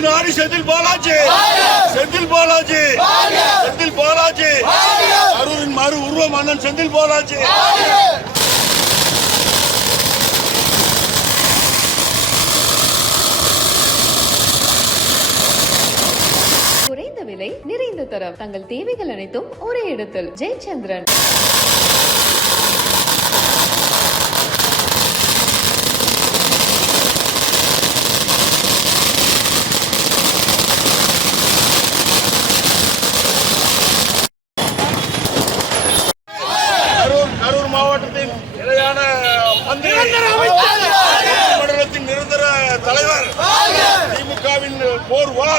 நாடி செந்தில் பாலாஜி. செந்தில் பாலாஜி. செந்தில் பாலாஜி. அரூரின் மறு உருவம் அண்ணன் செந்தில் பாலாஜி. குறைந்த விலை நிறைந்த தரம். தங்கள் தேவைகள் அனைத்தும் ஒரே இடத்தில். ஜெயச்சந்திரன்.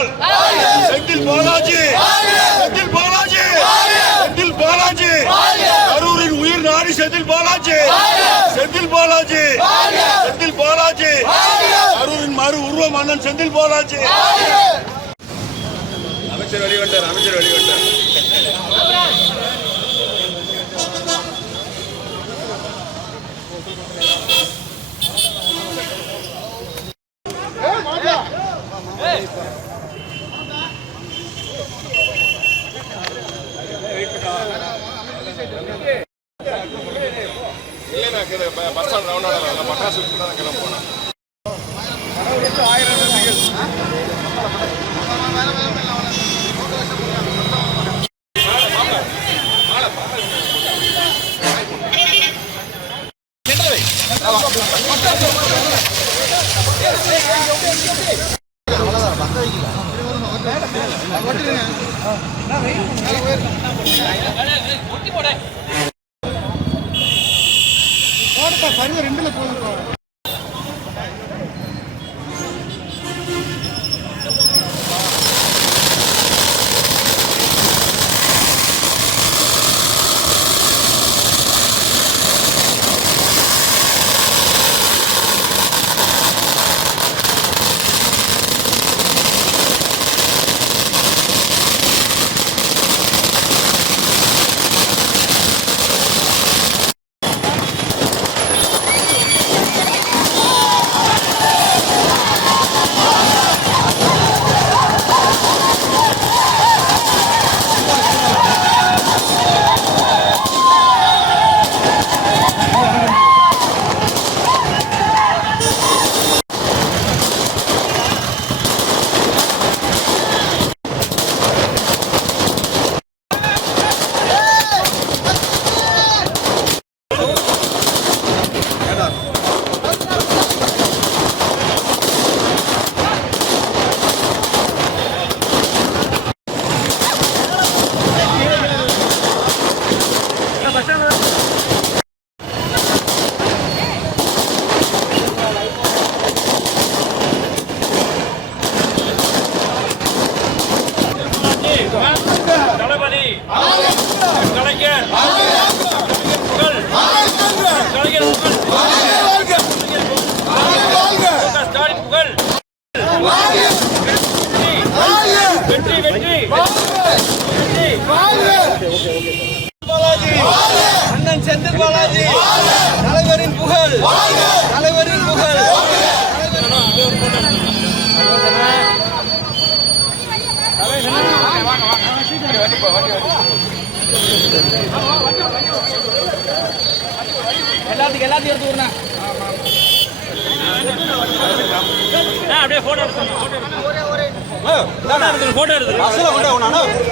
போல் செந்தில் பாலாஜி. செந்தில் பாலாஜி. செந்தில் பாலாஜி. கரூரின் உயிர் நாடி செந்தில் பாலாஜி. செந்தில் பாலாஜி. செந்தில் பாலாஜி. கரூரின் மறு உருவ மன்னன் செந்தில் பாலாஜி. அமைச்சர் வெளிவட்டார் அமைச்சர் வெளிவட்டார். பஸ் ஸ்டாண்ட் ரவுண்ட் பட்டாசு தான் கிளம்ப போனேன். ஆயிரம் ஒட்டி போட தளபதி ஆக எல்லாத்துக்கும் எல்லாத்தையும் எடுத்து விடுறேன். அப்படியே போட்டோ எடுத்துங்க போட்டோ எடுத்துங்க போட்டோ எடுத்துங்க